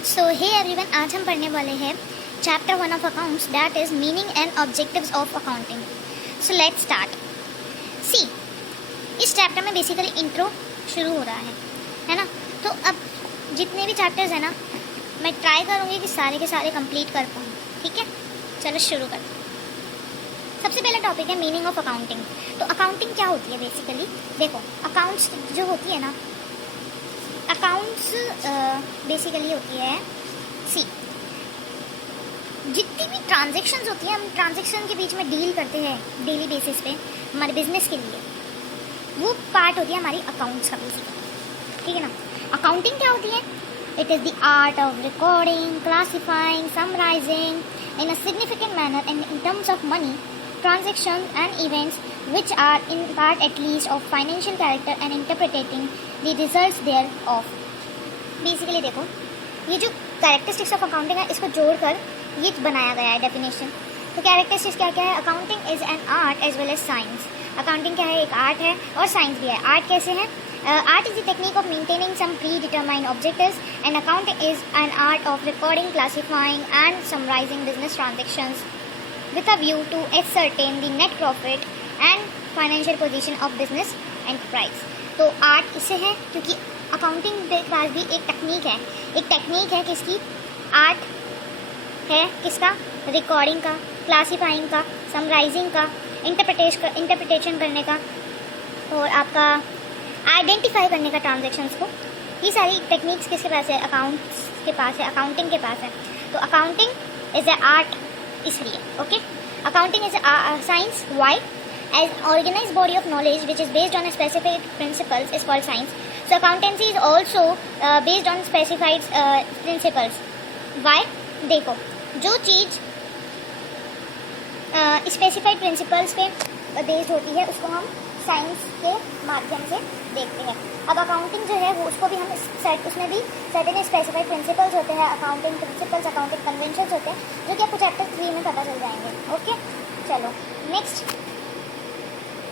सो hey everyone, आज हम पढ़ने वाले हैं chapter 1 of accounts, that is meaning and objectives of accounting. So let's start. See, इस चैप्टर में बेसिकली इंट्रो शुरू हो रहा है ना। तो अब जितने भी चैप्टर्स हैं ना, मैं ट्राई करूँगी कि सारे के सारे कंप्लीट कर पाऊँ। ठीक है, चलो शुरू करते हैं। सबसे पहला टॉपिक है मीनिंग ऑफ अकाउंटिंग। तो अकाउंटिंग क्या होती है बेसिकली? देखो, अकाउंट्स जो होती है ना, अकाउंट्स बेसिकली होती है, सी, जितनी भी ट्रांजैक्शंस होती है, हम ट्रांजैक्शन के बीच में डील करते हैं डेली बेसिस पे हमारे बिजनेस के लिए, वो पार्ट होती है हमारी अकाउंट्स का बेसिकली। ठीक है ना। अकाउंटिंग क्या होती है? It is the art of recording, classifying, summarising in a significant manner and in terms of money, transactions and events which are in part at least of financial character and interpreting the results thereof. Basically देखो, ये जो characteristics of accounting है, इसको जोड़कर ये बनाया गया है डेफिनेशन। तो characteristics क्या क्या है? Accounting is an art as well as science. Accounting क्या है? एक आर्ट है और साइंस भी है। आर्ट कैसे है? Art is the technique of maintaining some predetermined objectives, and accounting is an art of recording, classifying, and summarizing business transactions with a view to ascertain the net profit and financial position of business enterprise. तो art इससे है क्योंकि accounting के पास भी एक technique है किसकी? Art है किसका? रिकॉर्डिंग का, क्लासीफाइंग का, समराइजिंग का, इंटरप्रिटेशन करने का और आपका आइडेंटिफाई करने का ट्रांजैक्शंस को। ये सारी टेक्निक्स किसके पास है? अकाउंट्स के पास है, अकाउंटिंग के पास है। तो अकाउंटिंग इज ए आर्ट इसलिए, okay. Accounting is science, why? As organised body of knowledge which is based on specific principles is called science. So accountancy is also based on specified principles. Why? देखो, जो चीज़ specified principles पे based होती है उसको हम science के माध्यम से देखते हैं। अब अकाउंटिंग जो है वो उसको भी हम उसमें भी सर्टेन स्पेसिफाइड प्रिंसिपल्स होते हैं, अकाउंटिंग प्रिंसिपल्स, अकाउंटिंग कन्वेंशंस होते हैं, जो कि आपको चैप्टर 3 में पता चल जाएंगे। ओके, चलो नेक्स्ट।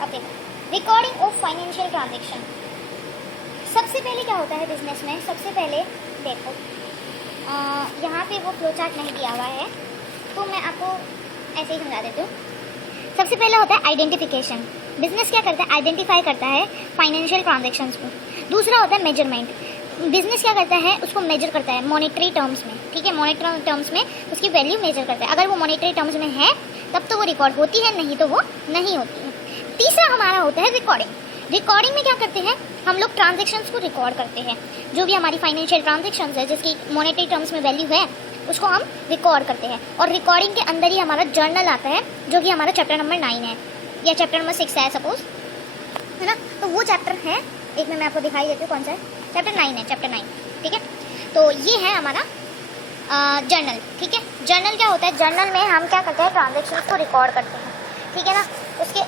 अब देखो, रिकॉर्डिंग ऑफ फाइनेंशियल ट्रांजेक्शन। सबसे पहले क्या होता है बिजनेस में? सबसे पहले देखो, यहाँ पे वो फ्लो चार्ट नहीं दिया हुआ है तो मैं आपको ऐसे ही समझा देती हूँ। सबसे पहला होता है आइडेंटिफिकेशन। बिजनेस क्या करता है? आइडेंटिफाई करता है फाइनेंशियल ट्रांजैक्शंस को। दूसरा होता है मेजरमेंट। बिजनेस क्या करता है? उसको मेजर करता है मॉनेटरी टर्म्स में। ठीक है, मॉनेटरी टर्म्स में उसकी वैल्यू मेजर करता है। अगर वो मॉनेटरी टर्म्स में है तब तो वो रिकॉर्ड होती है, नहीं तो वो नहीं होती है। तीसरा हमारा होता है रिकॉर्डिंग। रिकॉर्डिंग में क्या करते हैं? हम लोग ट्रांजेक्शन्स को रिकॉर्ड करते हैं। जो भी हमारी फाइनेंशियल ट्रांजेक्शंस है जिसकी मॉनेटरी टर्म्स में वैल्यू है उसको हम रिकॉर्ड करते हैं। और रिकॉर्डिंग के अंदर ही हमारा जर्नल आता है जो कि हमारा चैप्टर नंबर 9 है या चैप्टर नंबर 6 है सपोज, है ना। तो वो चैप्टर है, एक में मैं आपको दिखाई देती हूँ कौन सा है। चैप्टर 9 है, चैप्टर 9। ठीक है, तो ये है हमारा जर्नल। ठीक है, जर्नल क्या होता है? जर्नल में हम क्या करते हैं? ट्रांजेक्शन्स को रिकॉर्ड करते हैं। ठीक है ना। उसके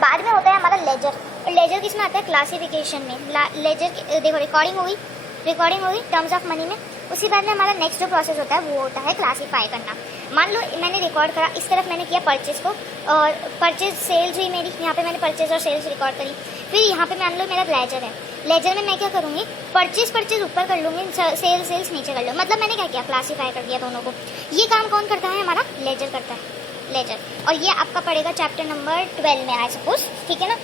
बाद में होता है हमारा लेजर। और लेजर किस में आता है? क्लासिफिकेशन में। लेजर देखो, रिकॉर्डिंग होगी टर्म्स ऑफ मनी में। उसी बाद में हमारा नेक्स्ट जो प्रोसेस होता है वो होता है क्लासीफाई करना। मान लो मैंने रिकॉर्ड करा, इस तरफ मैंने किया परचेज को, और परचेज सेल्स हुई मेरी, यहाँ पे मैंने परचेज और सेल्स रिकॉर्ड करी। फिर यहाँ पे मान लो मेरा लेजर है। लेजर में मैं क्या करूँगी? परचेज ऊपर कर लूँगी, सेल्स नीचे कर लो। मतलब मैंने क्या किया? क्लासीफाई कर दिया दोनों को। ये काम कौन करता है? हमारा लेजर करता है, लेजर। और ये आपका पड़ेगा चैप्टर नंबर 12 में आई सपोज। ठीक है ना।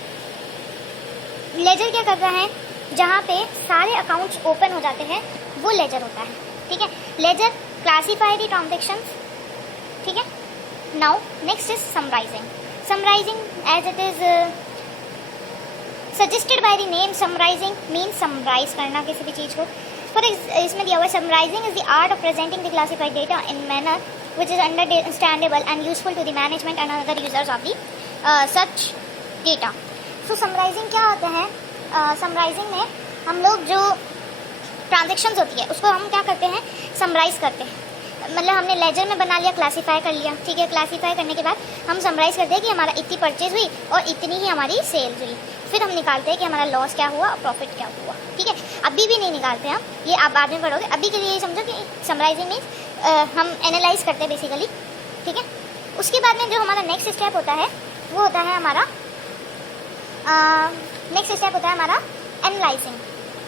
लेजर क्या करता है? जहाँ पे सारे अकाउंट्स ओपन हो जाते हैं वो लेजर होता है। ठीक है, लेजर क्लासीफाई द ट्रांजैक्शंस। ठीक है। Now next is summarising. Summarising as it is suggested by the name, summarising means summarise करना किसी भी चीज़ को। फॉर इसमें दिया हुआ है, summarising is the art of presenting the classified data in manner which is understandable and useful to the management and other users of the such data. तो summarising क्या होता है? समराइजिंग में हम लोग जो ट्रांजैक्शंस होती है उसको हम क्या करते हैं? समराइज करते हैं। मतलब हमने लेजर में बना लिया, क्लासीफाई कर लिया। ठीक है, क्लासीफाई करने के बाद हम समराइज करते हैं कि हमारा इतनी परचेज हुई और इतनी ही हमारी सेल्स हुई। फिर हम निकालते हैं कि हमारा लॉस क्या हुआ और प्रॉफिट क्या हुआ। ठीक है, अभी भी नहीं निकालते हम, ये आप बाद में पढ़ोगे। अभी के लिए समझो कि समराइजिंग मीन्स हम एनालाइज करते हैं बेसिकली। ठीक है, उसके बाद में जो हमारा नेक्स्ट स्टेप होता है वो होता है हमारा एनालाइजिंग।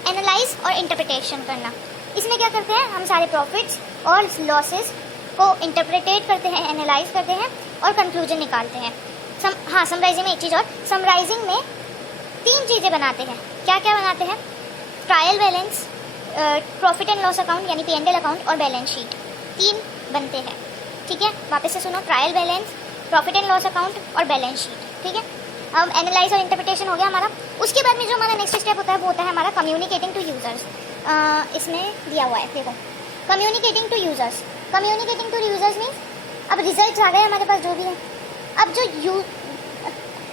एनालाइज और इंटरप्रिटेशन करना। इसमें क्या करते हैं, हम सारे प्रॉफिट्स और लॉसेस को इंटरप्रेटेट करते हैं, एनालाइज करते हैं और कंक्लूजन निकालते हैं। समराइजिंग में एक चीज़ और, समराइजिंग में 3 चीज़ें बनाते हैं। क्या क्या बनाते हैं? Trial balance, profit and loss account यानी P&L अकाउंट और बैलेंस शीट, 3 बनते हैं। ठीक है, वापस से सुनो, trial balance, profit and loss account और बैलेंस शीट। ठीक है, अब एनालाइज और इंटरप्रिटेशन हो गया हमारा। उसके बाद में जो हमारा नेक्स्ट स्टेप होता है वो होता है हमारा कम्युनिकेटिंग टू यूजर्स। इसमें दिया हुआ है, देखो, communicating to users. Communicating to users means अब रिजल्ट आ गए हमारे पास जो भी है, अब जो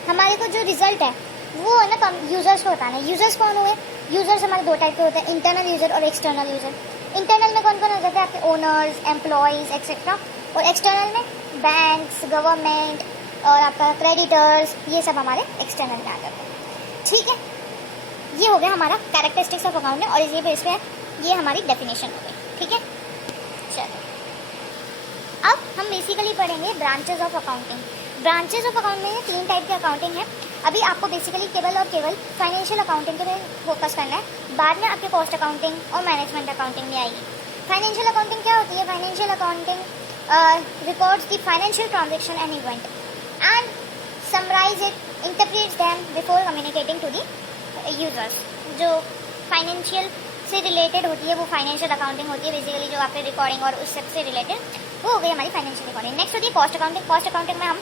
हमारे को जो रिजल्ट है वो है ना यूजर्स को बताना है। यूजर्स कौन हुए? यूजर्स हमारे 2 टाइप के होते हैं, इंटरनल यूजर और एक्सटर्नल यूजर। इंटरनल में कौन कौन हो जाते हैं? आपके ओनर्स, एम्प्लॉयज़ एक्सेट्रा। और एक्सटर्नल में बैंक्स, गवर्नमेंट और आपका क्रेडिटर्स, ये सब हमारे एक्सटर्नल में आ जाते हैं। ठीक है, ये हो गया हमारा कैरेक्टरिस्टिक्स ऑफ अकाउंट और ये बेस पे ये हमारी डेफिनेशन हो गई। ठीक है, चलो अब हम बेसिकली पढ़ेंगे branches of accounting. Branches of account में 3 टाइप के अकाउंटिंग है। अभी आपको बेसिकली केवल और केवल फाइनेंशियल अकाउंटिंग के लिए फोकस करना है, बाद में आपके कॉस्ट अकाउंटिंग और मैनेजमेंट अकाउंटिंग भी आएगी। फाइनेंशियल अकाउंटिंग क्या होती है? Financial accounting records the financial transaction and event and summarize it, interprets them before communicating to the users। जो फाइनेंशियल से रिलेटेड होती है वो फाइनेंशियल अकाउंटिंग होती है, बेसिकली जो आपके रिकॉर्डिंग और उस सब से रिलेटेड वो हो गई हमारी फाइनेंशियल रिकॉर्डिंग। नेक्स्ट होती है कॉस्ट अकाउंटिंग। कॉस्ट अकाउंटिंग में हम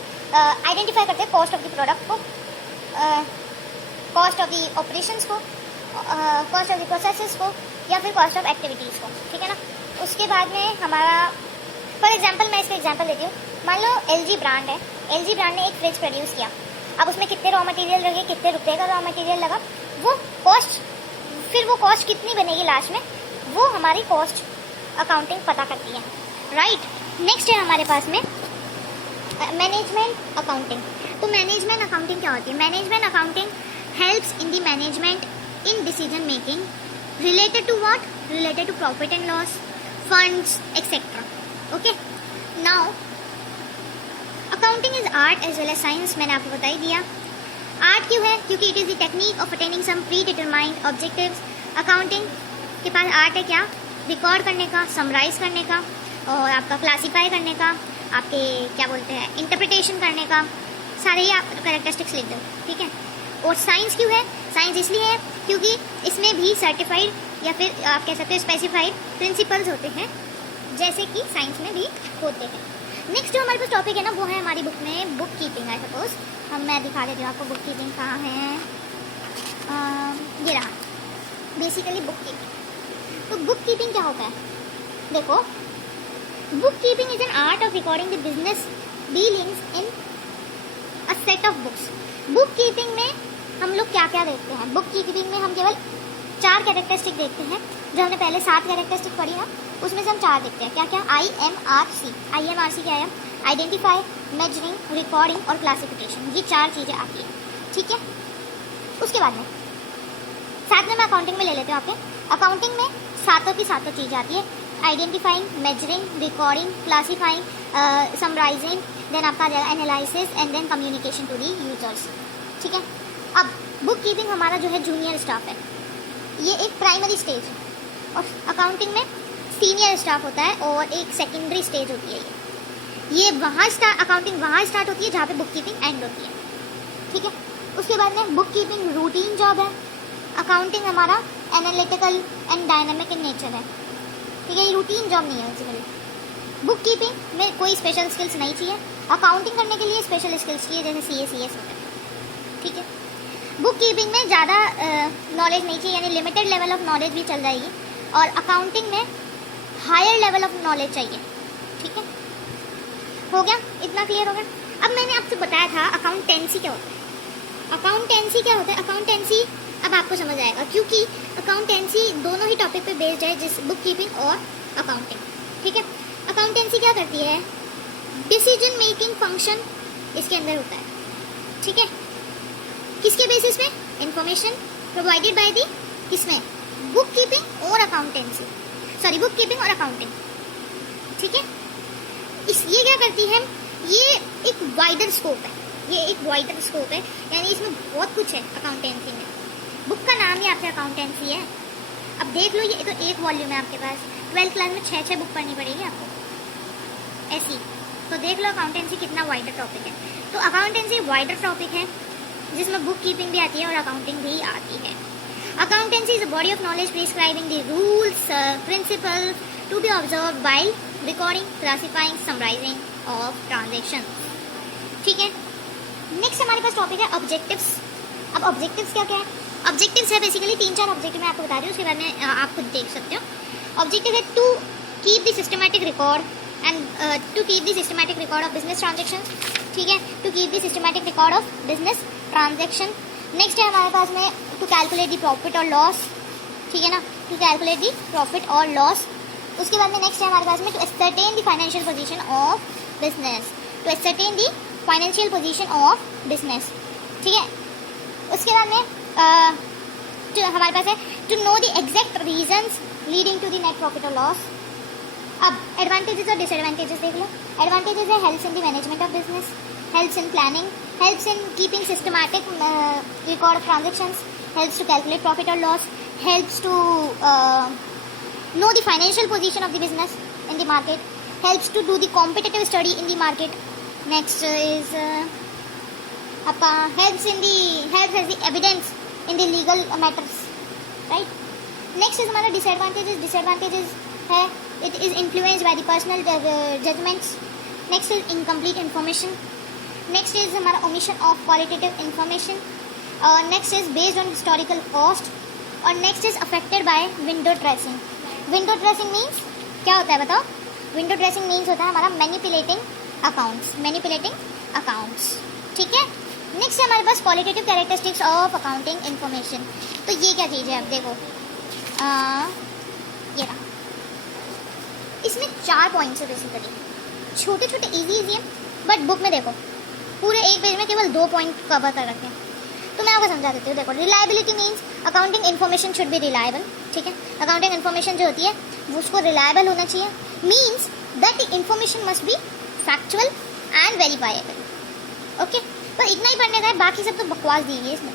आइडेंटिफाई करते हैं कॉस्ट ऑफ द प्रोडक्ट को, कॉस्ट ऑफ द ऑपरेशंस को, कॉस्ट ऑफ द प्रोसेसेस को या फिर कॉस्ट ऑफ एक्टिविटीज़ को। ठीक है ना, उसके बाद में हमारा फॉर एग्जाम्पल, मैं इसका एग्जाम्पल देती हूँ। मान लो LG ब्रांड है, LG ब्रांड ने एक फ्रिज प्रोड्यूस किया। अब उसमें कितने रॉ मटेरियल लगे, कितने रुपए का रॉ मटेरियल लगा, वो कॉस्ट, फिर वो कॉस्ट कितनी बनेगी लास्ट में, वो हमारी कॉस्ट अकाउंटिंग पता करती है। राइट, नेक्स्ट है हमारे पास में मैनेजमेंट अकाउंटिंग। तो मैनेजमेंट अकाउंटिंग क्या होती है? Management accounting helps in the management in decision making related to what? Related to profit and loss, funds etcetera. Okay, now accounting is art as well as science. मैंने आपको बता ही दिया। Art क्यों है? क्योंकि it is the technique of attaining some predetermined objectives. Accounting के पास आर्ट है क्या? रिकॉर्ड करने का, समराइज करने का और आपका क्लासीफाई करने का, आपके क्या बोलते हैं इंटरप्रिटेशन करने का, सारे ही आप कैरेक्टरिस्टिक्स लिख दो। ठीक है, और साइंस क्यों है? साइंस इसलिए है क्योंकि इसमें भी सर्टिफाइड या फिर आप कह सकते हो स्पेसिफाइड प्रिंसिपल्स होते हैं, जैसे कि साइंस में भी होते हैं। नेक्स्ट जो हमारे पास टॉपिक है ना वो है हमारी बुक में बुक कीपिंग। आई सपोज मैं दिखा देती हूँ आपको बुक कीपिंग कहाँ है। ये रहा बेसिकली बुक कीपिंग। तो बुक कीपिंग क्या होता है? देखो, book keeping is an art of recording the business dealings in a set of books. Book keeping में हम लोग क्या क्या देखते हैं? बुक कीपिंग में हम केवल 4 कैरेक्टरिस्टिक देखते हैं। जो हमने पहले 7 कैरेक्टरिस्टिक पढ़ी ना, उसमें से हम 4 देखते हैं। क्या क्या? IMRC। IMRC क्या है? आइडेंटिफाई, मेजरिंग, रिकॉर्डिंग और क्लासिफिकेशन। ये 4 चीज़ें आती हैं। ठीक है, उसके बाद में साथ में मैं अकाउंटिंग में ले लेते हैं। आपके अकाउंटिंग में सातों की सातों चीज़ आती है। Identifying, measuring, recording, classifying, summarising, then आपका आ जाएगा analysis and then communication to the users. ठीक है, अब बुक कीपिंग हमारा जो है जूनियर स्टाफ है, ये एक प्राइमरी स्टेज है, और अकाउंटिंग में सीनियर स्टाफ होता है और एक सेकेंडरी स्टेज होती है। ये वहाँ अकाउंटिंग वहाँ स्टार्ट होती है जहाँ पे बुक कीपिंग एंड होती है। ठीक है, उसके बाद में बुक कीपिंग रूटीन जॉब है। अकाउंटिंग हमारा analytical and dynamic in nature है। ठीक है, ये रूटीन जॉब नहीं है बेसिकली। बुक कीपिंग में कोई स्पेशल स्किल्स नहीं चाहिए। अकाउंटिंग करने के लिए स्पेशल स्किल्स चाहिए, जैसे CA CS होता है। ठीक है, बुक कीपिंग में ज़्यादा नॉलेज नहीं चाहिए, यानी लिमिटेड लेवल ऑफ नॉलेज भी चल जाएगी, और अकाउंटिंग में हायर लेवल ऑफ नॉलेज चाहिए। ठीक है, हो गया, इतना क्लियर हो गया। अब मैंने आपसे बताया था अकाउंटेंसी क्या होता है। अकाउंटेंसी क्या होता है? अकाउंटेंसी अब आपको समझ आएगा, क्योंकि अकाउंटेंसी दोनों ही टॉपिक पे बेस्ड है, जिस बुक कीपिंग और अकाउंटिंग। ठीक है, अकाउंटेंसी क्या करती है? डिसीजन मेकिंग फंक्शन इसके अंदर होता है। ठीक है, किसके बेसिस पे? इंफॉर्मेशन प्रोवाइडेड बाय दी किसमें? बुक कीपिंग और अकाउंटेंसी, सॉरी बुक कीपिंग और अकाउंटिंग। ठीक है, ये क्या करती है? ये एक वाइडर स्कोप है, ये एक वाइडर स्कोप है, यानी इसमें बहुत कुछ है अकाउंटेंसी में। बुक का नाम ही आपका अकाउंटेंसी है। अब देख लो, ये तो एक वॉल्यूम है आपके पास, 12th क्लास में 6 बुक पढ़नी पड़ेगी आपको ऐसी। तो देख लो अकाउंटेंसी कितना वाइडर टॉपिक है। तो अकाउंटेंसी वाइडर टॉपिक है जिसमें बुक कीपिंग भी आती है और अकाउंटिंग भी आती है। Accountancy is a body of knowledge prescribing the rules principles to be observe while recording, classifying, summarising of transaction. ठीक है, नेक्स्ट हमारे पास टॉपिक है ऑब्जेक्टिव्स। अब ऑब्जेक्टिव्स क्या क्या है? ऑब्जेक्टिव्स है बेसिकली 3-4 ऑब्जेक्टिव मैं आपको बता रही हूँ, उसके बाद में आप खुद देख सकते हो। ऑब्जेक्टिव है to keep the systematic record and to keep the systematic record of business transaction. ठीक है, to keep the systematic record of business transaction. Next है हमारे पास में टू कैलकुलेट द प्रॉफिट और लॉस। ठीक है ना, टू कैलकुलेट द प्रॉफिट और लॉस। उसके बाद में नेक्स्ट है हमारे पास में to ascertain the financial position of business, to ascertain the financial position of business. ठीक है, उसके बाद में हमारे पास है to know the exact reasons leading to the net profit और लॉस। अब एडवांटेजेस और डिसएडवांटेजेस देख लो। एडवांटेजेस है helps in the management of business, helps in planning, helps in keeping systematic record of transactions, helps to calculate profit और loss, helps to know the financial position of the business in the market, helps to do the competitive study in the market. Next is helps as the evidence in the legal matters, right? Next is हमारा disadvantages है it is influenced by the personal judgments. Next is incomplete information. Next is हमारा omission of qualitative information. Next is based on historical cost. और next is affected by window dressing. Window dressing means क्या होता है बताओ? Window dressing means होता है हमारा manipulating accounts. ठीक है, नेक्स्ट है हमारे पास qualitative characteristics of accounting information. तो ये क्या चीज़ है? अब देखो ये रहा, इसमें 4 पॉइंट्स है बेसिकली, छोटे छोटे इजी है, बट बुक में देखो पूरे एक पेज में केवल 2 पॉइंट कवर कर रखे हैं। तो मैं आपको समझा देती हूँ। देखो, reliability means accounting information should B reliable. ठीक है, अकाउंटिंग इन्फॉर्मेशन जो होती है वो उसको रिलायबल होना चाहिए। Means that the information must be factual and verifiable. Okay, पर इतना ही पढ़ने का है, बाकी सब तो बकवास दी है इसमें।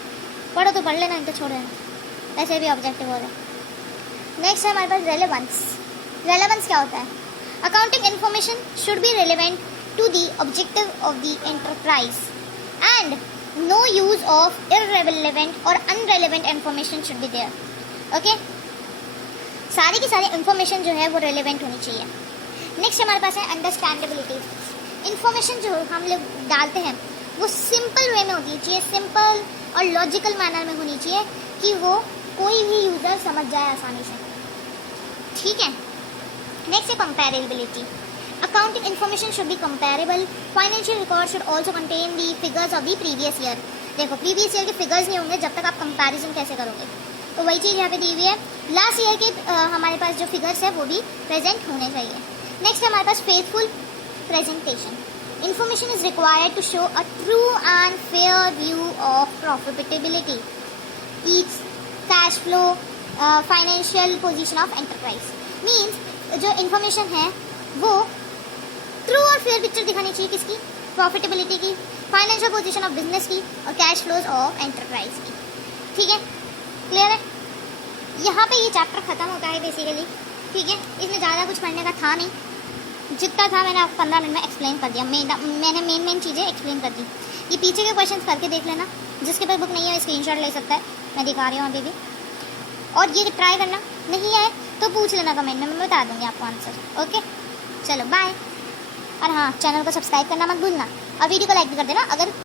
पढ़ो तो पढ़ लेना, नहीं तो छोड़ देना, ऐसे भी ऑब्जेक्टिव हो रहे हैं। नेक्स्ट है हमारे पास रेलेवेंस। रेलेवेंस क्या होता है? Accounting information should be relevant to the objective of the enterprise and no use of irrelevant or unrelevant information should be there. Okay, सारी की सारी इंफॉर्मेशन जो है वो रेलेवेंट होनी चाहिए। नेक्स्ट हमारे पास है अंडरस्टैंडेबिलिटी। इंफॉर्मेशन जो हम लोग डालते हैं वो सिंपल वे में होनी चाहिए, सिंपल और लॉजिकल मैनर में होनी चाहिए कि वो कोई भी यूज़र समझ जाए आसानी से। ठीक है, नेक्स्ट है comparability. Accounting information should be comparable. Financial records should also contain the figures of the previous year. देखो, प्रीवियस ईयर के फिगर्स नहीं होंगे जब तक आप कंपैरिजन कैसे करोगे? तो वही चीज़ यहाँ पे दी हुई है। लास्ट ईयर के हमारे पास जो फिगर्स है वो भी प्रेजेंट होने चाहिए। नेक्स्ट है हमारे पास faithful presentation. Information is required to show a true and fair view of profitability, each cash flow, financial position of enterprise. Means जो information है वो ट्रू और फेयर पिक्चर दिखानी चाहिए किसकी? प्रॉफिटेबिलिटी की, फाइनेंशियल पोजीशन ऑफ बिजनेस की और कैश फ्लोज ऑफ एंटरप्राइज की। ठीक है, क्लियर है? यहाँ पे ये चैप्टर खत्म होता है बेसिकली। ठीक है, इसमें ज़्यादा कुछ पढ़ने का था नहीं, जितना था मैंने आपको 15 मिनट में एक्सप्लेन कर दिया। मैंने मेन चीज़ें एक्सप्लेन कर दी। ये पीछे के क्वेश्चन करके देख लेना, जिसके पास बुक नहीं है स्क्रीनशॉट ले सकता है, मैं दिखा रही हूँ अभी भी। और ये ट्राई करना, नहीं आए तो पूछ लेना कमेंट में, मैं बता दूँगी आपको आंसर। ओके, चलो बाय। और हाँ, चैनल को सब्सक्राइब करना मत भूलना और वीडियो को लाइक भी कर देना अगर